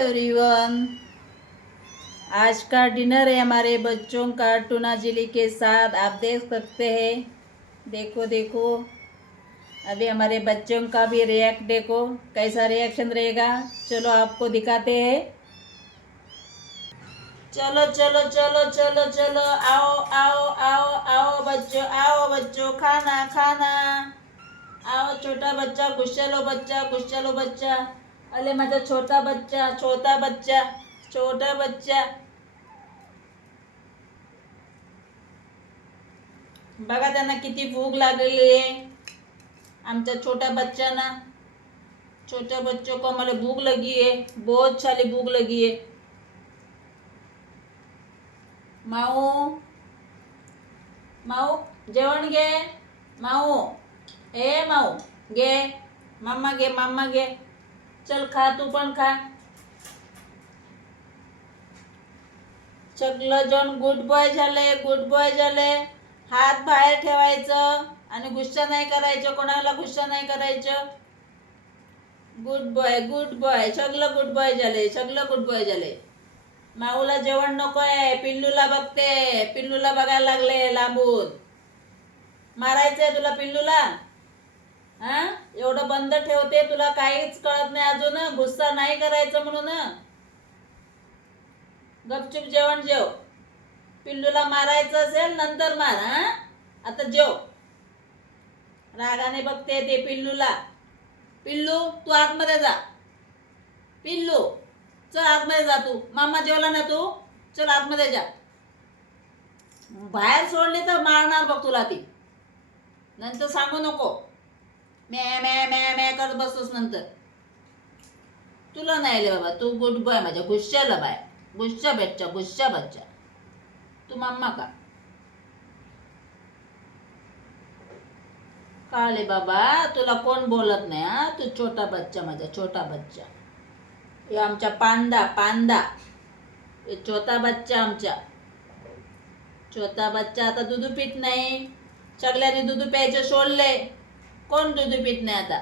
Everyone, आज का dinner है हमारे बच्चों का टूना चिली के साथ। आप देख सकते हैं, देखो देखो अभी हमारे बच्चों का भी रिएक्ट देखो, कैसा रिएक्शन रहेगा। चलो आपको दिखाते हैं। चलो चलो चलो चलो चलो, आओ आओ आओ आओ बच्चों, आओ बच्चों, खाना खाना। आओ छोटा बच्चा, खुश चलो बच्चा। अरे माझा छोटा बच्चा, छोटा बच्चा, छोटा बच्चा। बघा त्यांना किती भूक लागलेली आहे आमच्या छोट्या बच्चांना। छोटे बच्चों को हमारे भूख लगी है, बहुत सारी भूख लगी है। माऊ माऊ जेवण घे, माऊ ए माऊ घे, मम्मा घे, मम्मा घे, चल खा, तू पण खा। सगळं जण गुड बॉय झाले, गुड बॉय झाले। हात बाहेर ठेवायचं आणि गुस्सा नाही करायचं, कोणाला गुस्सा नाही करायचं। गुड बॉय, गुड बॉय, सगळं गुड बॉय झाले, सगळं गुड बॉय झाले। माऊला जेवण नकोय, पिल्लूला बघते, पिल्लूला बघायला लागले लांबून। मारायचंय तुला पिल्लूला? हा, एवढं बंद ठेवते, तुला काहीच कळत नाही अजून, गुस्सा नाही करायचं म्हणून। गपचूप जेवण जेव, पिल्लूला मारायचं असेल नंतर मार। हा, आता जेव। रागाने बघते ते पिल्लूला। पिल्लू तू आतमध्ये जा, पिल्लू चल आतमध्ये जा तू, मामा जेवला ना तू, चल आतमध्ये जा। बाहेर सोडली तर मारणार बघ तुला ती, नंतर सांगू नको मॅ मॅ मॅ मॅ करत बसतोस नंतर। तुला नाही ले बाबा, तू गुड बॉय माझ्या, गुस्साला बाय, गुस्सा बच्चा, गुस्सा बच्चा। तू मम्मा का काले बाबा, तुला कोण बोलत नाही। हा, तू छोटा बच्चा माझा, छोटा बच्चा। हे आमचा पांडा, पांडा, हे छोटा बच्चा आमचा। छोटा बच्चा आता दूध पित नाही, सगळ्यांनी दूध प्यायचं सोडले, कोण दूध पित नाही आता।